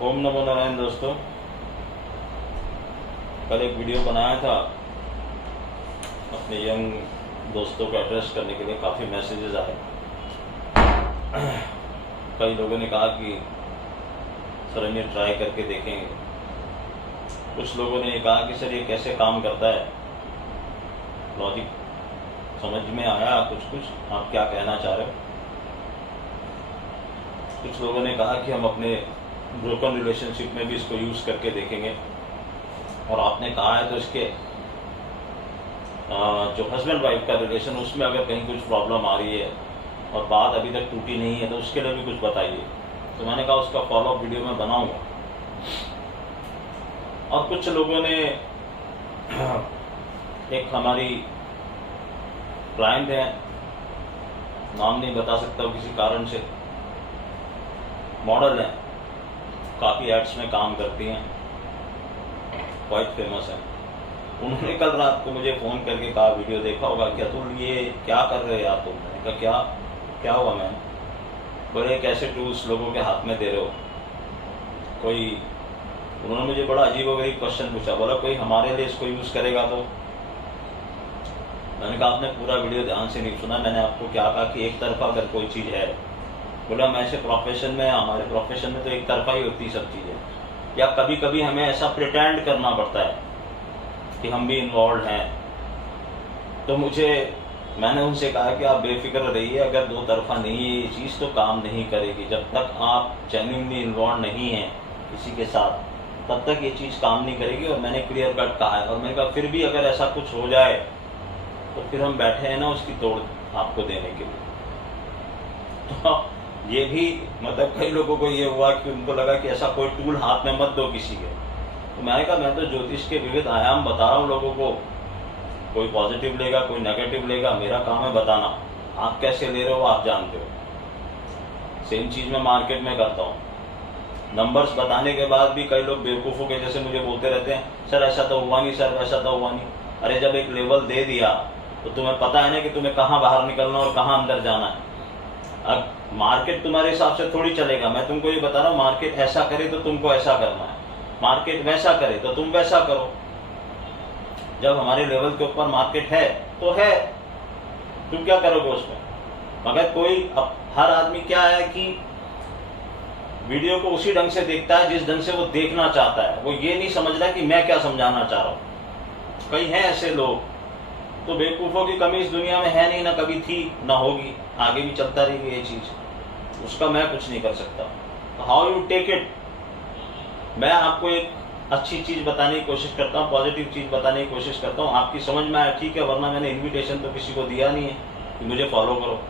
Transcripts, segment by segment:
ओम नमो नारायण। दोस्तों, कल एक वीडियो बनाया था अपने यंग दोस्तों को एड्रेस करने के लिए। काफ़ी मैसेजेस आए। कई लोगों ने कहा कि सर हम ये ट्राई करके देखेंगे। कुछ लोगों ने ये कहा कि सर ये कैसे काम करता है, लॉजिक समझ में आया कुछ आप क्या कहना चाह रहे हो। कुछ लोगों ने कहा कि हम अपने ब्रोकन रिलेशनशिप में भी इसको यूज़ करके देखेंगे। और आपने कहा है तो इसके जो हस्बैंड वाइफ का रिलेशन उसमें अगर कहीं कुछ प्रॉब्लम आ रही है और बात अभी तक टूटी नहीं है तो उसके लिए भी कुछ बताइए। तो मैंने कहा उसका फॉलोअप वीडियो मैं बनाऊंगा। और कुछ लोगों ने एक हमारी क्लाइंट है, नाम नहीं बता सकता हूँ किसी कारण से, मॉडल है, काफ़ी एड्स में काम करती हैं, क्वाइट फेमस है। उन्होंने कल रात को मुझे फ़ोन करके कहा, वीडियो देखा होगा क्या, तुम ये क्या कर रहे हो यार तुम। मैंने कहा क्या हुआ मैम। बोले कैसे टूल्स लोगों के हाथ में दे रहे हो। उन्होंने मुझे बड़ा अजीबोगरीब क्वेश्चन पूछा। बोला कोई हमारे लिए इसको यूज़ करेगा तो। मैंने कहा आपने पूरा वीडियो ध्यान से नहीं सुना। मैंने आपको क्या कहा कि एक तरफा अगर कोई चीज़ है, बोला मैं ऐसे प्रोफेशन में, हमारे प्रोफेशन में तो एक तरफा ही होती सब चीज़ें, या कभी कभी हमें ऐसा प्रिटेंड करना पड़ता है कि हम भी इन्वॉल्व हैं। तो मैंने उनसे कहा कि आप बेफिक्र रहिए, अगर दो तरफा नहीं है ये चीज़ तो काम नहीं करेगी। जब तक आप जेन्युइनली इन्वॉल्व नहीं हैं किसी के साथ तब तक ये चीज़ काम नहीं करेगी। और मैंने क्लियर कट कहा है। और मैंने कहा फिर भी अगर ऐसा कुछ हो जाए तो फिर हम बैठे हैं ना उसकी तोड़ आपको देने के लिए। तो ये भी मतलब कई लोगों को ये हुआ कि उनको लगा कि ऐसा कोई टूल हाथ में मत दो किसी के। तो मैंने कहा मैं तो ज्योतिष के विविध आयाम बता रहा हूँ लोगों को। कोई पॉजिटिव लेगा, कोई नेगेटिव लेगा, मेरा काम है बताना। आप कैसे ले रहे हो आप जानते हो। सेम चीज़ मैं मार्केट में करता हूँ। नंबर्स बताने के बाद भी कई लोग बेवकूफ़ों के जैसे मुझे बोलते रहते हैं, सर ऐसा तो हुआ नहीं, सर वैसा तो हुआ नहीं। अरे जब एक लेवल दे दिया तो तुम्हें पता है ना कि तुम्हें कहाँ बाहर निकलना और कहाँ अंदर जाना है। अब मार्केट तुम्हारे हिसाब से थोड़ी चलेगा। मैं तुमको ये बता रहा हूँ, मार्केट ऐसा करे तो तुमको ऐसा करना है, मार्केट वैसा करे तो तुम वैसा करो। जब हमारे लेवल के ऊपर मार्केट है तो है, तुम क्या करोगे उसमें। मगर हर आदमी क्या है कि वीडियो को उसी ढंग से देखता है जिस ढंग से वो देखना चाहता है। वो ये नहीं समझ रहा कि मैं क्या समझाना चाह रहा हूँ। कई हैं ऐसे लोग। तो बेवकूफ़ों की कमी इस दुनिया में है नहीं, ना कभी थी ना होगी, आगे भी चलता रहेगी ये चीज़। उसका मैं कुछ नहीं कर सकता। How you take it. मैं आपको एक अच्छी चीज़ बताने की कोशिश करता हूँ, पॉजिटिव चीज़ बताने की कोशिश करता हूँ। आपकी समझ में आए ठीक है, वरना मैंने इन्विटेशन तो किसी को दिया नहीं है कि मुझे फॉलो करो।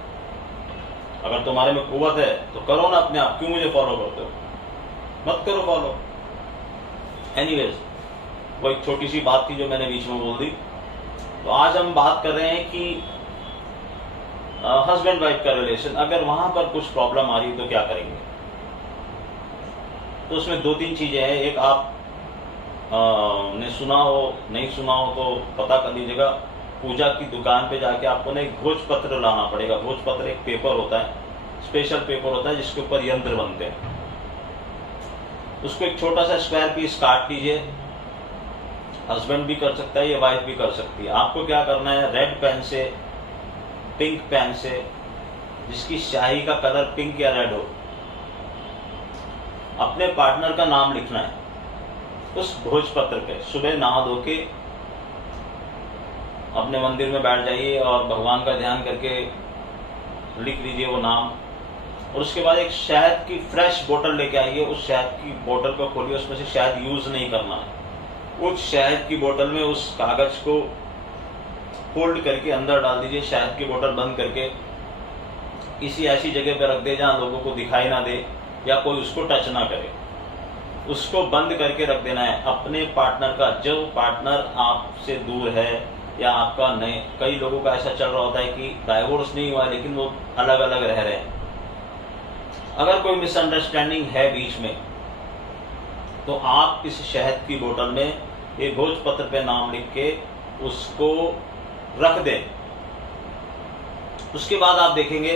अगर तुम्हारे में कुव्वत है तो करो ना अपने आप, क्यों मुझे फॉलो करते हो। मत करो फॉलो। एनीवेज, वो एक छोटी सी बात थी जो मैंने बीच में बोल दी। तो आज हम बात कर रहे हैं कि हस्बैंड वाइफ का रिलेशन, अगर वहां पर कुछ प्रॉब्लम आ रही है तो क्या करेंगे। तो उसमें दो तीन चीजें हैं। एक आप ने सुना हो, नहीं सुना हो तो पता कर लीजिएगा। पूजा की दुकान पे जाके आपको ना एक भोजपत्र लाना पड़ेगा। भोजपत्र एक पेपर होता है, स्पेशल पेपर होता है जिसके ऊपर यंत्र बनते हैं। उसको एक छोटा सा स्क्वायर पीस काट लीजिए। हस्बैंड भी कर सकता है, या वाइफ भी कर सकती है। आपको क्या करना है, रेड पेन से, पिंक पेन से, जिसकी स्याही का कलर पिंक या रेड हो, अपने पार्टनर का नाम लिखना है उस भोजपत्र पे। सुबह नहा धो के अपने मंदिर में बैठ जाइए और भगवान का ध्यान करके लिख लीजिए वो नाम। और उसके बाद एक शहद की फ्रेश बोतल लेके आइए। उस शहद की बोतल को खोलिए, उसमें से शहद यूज नहीं करना है। उस शहद की बोतल में उस कागज को फोल्ड करके अंदर डाल दीजिए। शहद की बोतल बंद करके किसी ऐसी जगह पर रख दे जहां लोगों को दिखाई ना दे या कोई उसको टच ना करे। उसको बंद करके रख देना है। अपने पार्टनर का, जो पार्टनर आपसे दूर है या आपका नहीं, कई लोगों का ऐसा चल रहा होता है कि डाइवोर्स नहीं हुआ लेकिन वो अलग अलग रह रहे हैं। अगर कोई मिसअंडरस्टैंडिंग है बीच में तो आप इस शहद की बोतल में एक भोजपत्र पे नाम लिख के उसको रख दें। उसके बाद आप देखेंगे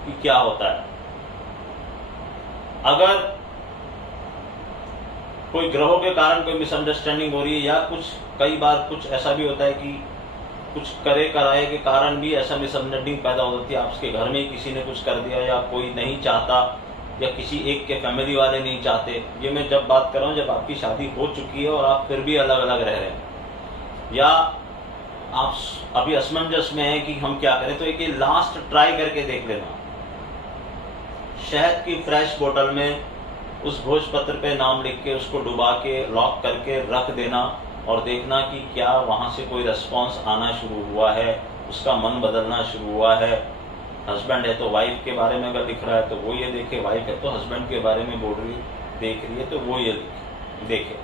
कि क्या होता है। अगर कोई ग्रहों के कारण कोई मिसअंडरस्टैंडिंग हो रही है, या कुछ कई बार कुछ ऐसा भी होता है कि कुछ करे कराए के कारण भी ऐसा मिसअंडरस्टैंडिंग पैदा हो जाती है। आपके घर में किसी ने कुछ कर दिया, या कोई नहीं चाहता, या किसी एक के फैमिली वाले नहीं चाहते। ये मैं जब बात कर रहा हूँ जब आपकी शादी हो चुकी है और आप फिर भी अलग अलग रह रहे हैं, या आप अभी असमंजस में हैं कि हम क्या करें, तो एक लास्ट ट्राई करके देख लेना। शहद की फ्रेश बोतल में उस भोजपत्र पे नाम लिख के उसको डुबा के लॉक करके रख देना, और देखना कि क्या वहाँ से कोई रिस्पॉन्स आना शुरू हुआ है, उसका मन बदलना शुरू हुआ है। हस्बैंड है तो वाइफ के बारे में अगर लिख रहा है तो वो ये देखे, वाइफ है तो हस्बैंड के बारे में बोल रही देख रही है तो वो ये देखे।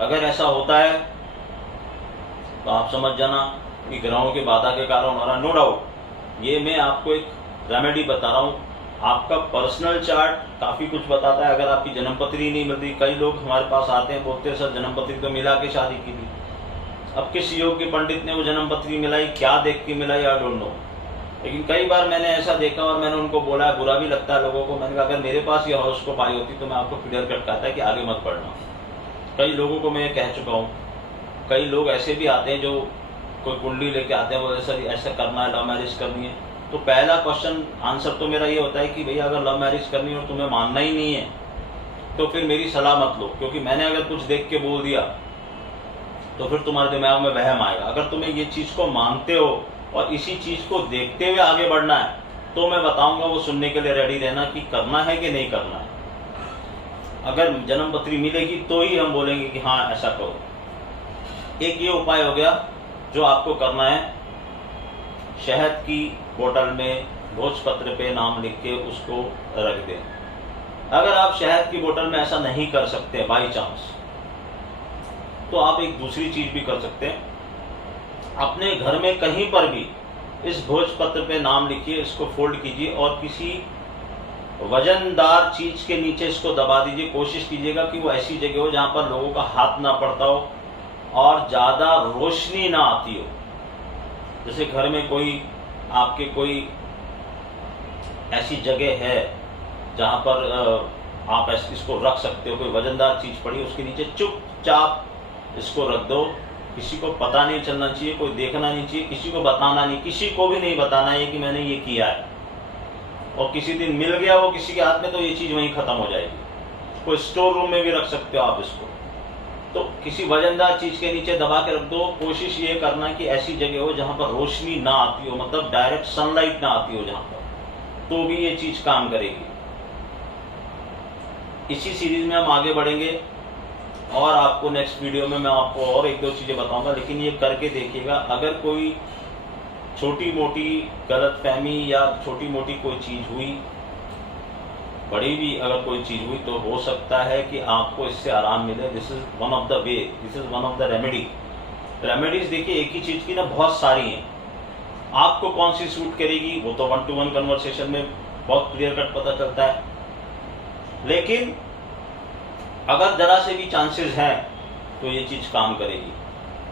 अगर ऐसा होता है तो आप समझ जाना कि ग्रहों की बाधा के कारण हो रहा। नो डाउट ये मैं आपको एक रेमेडी बता रहा हूँ। आपका पर्सनल चार्ट काफ़ी कुछ बताता है। अगर आपकी जन्मपत्री नहीं मिलती, कई लोग हमारे पास आते हैं बोलते हैं सर जन्मपत्री तो मिला के शादी की थी। अब किस योग के पंडित ने वो जन्मपत्री मिलाई, क्या देख के मिलाई, आई डोंट नो। लेकिन कई बार मैंने ऐसा देखा और मैंने उनको बोला, बुरा भी लगता है लोगों को। मैंने कहा अगर मेरे पास ये हॉरोस्कोप आई होती तो मैं आपको क्लियर कट कहता है कि आगे मत पढ़ना। कई लोगों को मैं कह चुका हूँ। कई लोग ऐसे भी आते हैं जो कोई कुंडली लेके आते हैं, बोले सर ऐसा करना है, लव मैरिज करनी है। तो पहला क्वेश्चन आंसर तो मेरा ये होता है कि भैया अगर लव मैरिज करनी है और तुम्हें मानना ही नहीं है तो फिर मेरी सलाह मत लो, क्योंकि मैंने अगर कुछ देख के बोल दिया तो फिर तुम्हारे दिमाग में वहम आएगा। अगर तुम्हें ये चीज़ को मानते हो और इसी चीज़ को देखते हुए आगे बढ़ना है तो मैं बताऊंगा, वो सुनने के लिए रेडी रहना कि करना है कि नहीं करना है। अगर जन्मपत्री मिलेगी तो ही हम बोलेंगे कि हाँ ऐसा करो। एक ये उपाय हो गया जो आपको करना है। शहद की बोतल में भोजपत्र पे नाम लिख के उसको रख दें। अगर आप शहद की बोतल में ऐसा नहीं कर सकते बाई चांस, तो आप एक दूसरी चीज भी कर सकते हैं। अपने घर में कहीं पर भी इस भोजपत्र पे नाम लिखिए, इसको फोल्ड कीजिए और किसी वजनदार चीज के नीचे इसको दबा दीजिए। कोशिश कीजिएगा कि वो ऐसी जगह हो जहां पर लोगों का हाथ ना पड़ता हो और ज्यादा रोशनी ना आती हो। जैसे घर में कोई आपके कोई ऐसी जगह है जहां पर आप इसको रख सकते हो, कोई वजनदार चीज पड़ी उसके नीचे चुपचाप इसको रख दो। किसी को पता नहीं चलना चाहिए, कोई देखना नहीं चाहिए, किसी को बताना नहीं, किसी को भी नहीं बताना है कि मैंने ये किया है। और किसी दिन मिल गया वो किसी के हाथ में तो ये चीज वहीं खत्म हो जाएगी। कोई स्टोर रूम में भी रख सकते हो आप इसको, तो किसी वजनदार चीज के नीचे दबा के रख दो। कोशिश ये करना कि ऐसी जगह हो जहां पर रोशनी ना आती हो, मतलब डायरेक्ट सनलाइट ना आती हो जहां पर, तो भी ये चीज काम करेगी। इसी सीरीज में हम आगे बढ़ेंगे और आपको नेक्स्ट वीडियो में मैं आपको और एक दो चीजें बताऊंगा, लेकिन ये करके देखिएगा। अगर कोई छोटी मोटी गलतफहमी या छोटी मोटी कोई चीज हुई, बड़ी भी अगर कोई चीज हुई, तो हो सकता है कि आपको इससे आराम मिले। This is one of the way, this is one of the remedy. Remedies देखिए एक ही चीज की ना बहुत सारी हैं। आपको कौन सी सूट करेगी वो तो 1-to-1 कन्वर्सेशन में बहुत क्लियर कट पता चलता है। लेकिन अगर जरा से भी चांसेस हैं तो ये चीज काम करेगी।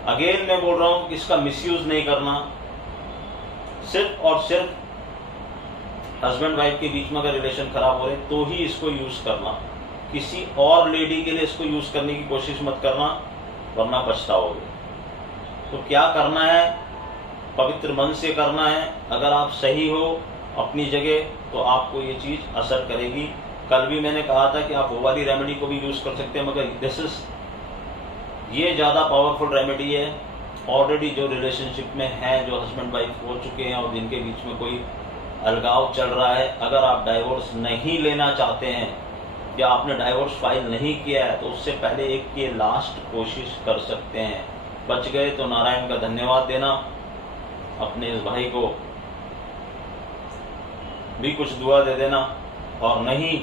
अगेन मैं बोल रहा हूं कि इसका मिसयूज नहीं करना। सिर्फ और सिर्फ हस्बैंड वाइफ के बीच में अगर रिलेशन खराब हो रहे तो ही इसको यूज करना। किसी और लेडी के लिए इसको यूज करने की कोशिश मत करना, वरना पछताओगे। तो क्या करना है, पवित्र मन से करना है। अगर आप सही हो अपनी जगह तो आपको ये चीज असर करेगी। कल भी मैंने कहा था कि आप वो वाली रेमेडी को भी यूज कर सकते हैं, मगर ये ज्यादा पावरफुल रेमेडी है। ऑलरेडी जो रिलेशनशिप में है, जो हस्बैंड वाइफ हो चुके हैं और जिनके बीच में कोई अलगाव चल रहा है, अगर आप डाइवोर्स नहीं लेना चाहते हैं या आपने डाइवोर्स फाइल नहीं किया है तो उससे पहले एक ये लास्ट कोशिश कर सकते हैं। बच गए तो नारायण का धन्यवाद देना। अपने इस भाई को भी कुछ दुआ दे देना, और नहीं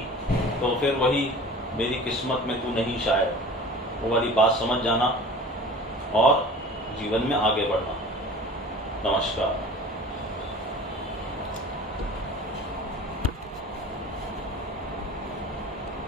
तो फिर वही मेरी किस्मत में तू नहीं शायद, वो वाली बात समझ जाना और जीवन में आगे बढ़ना। नमस्कार।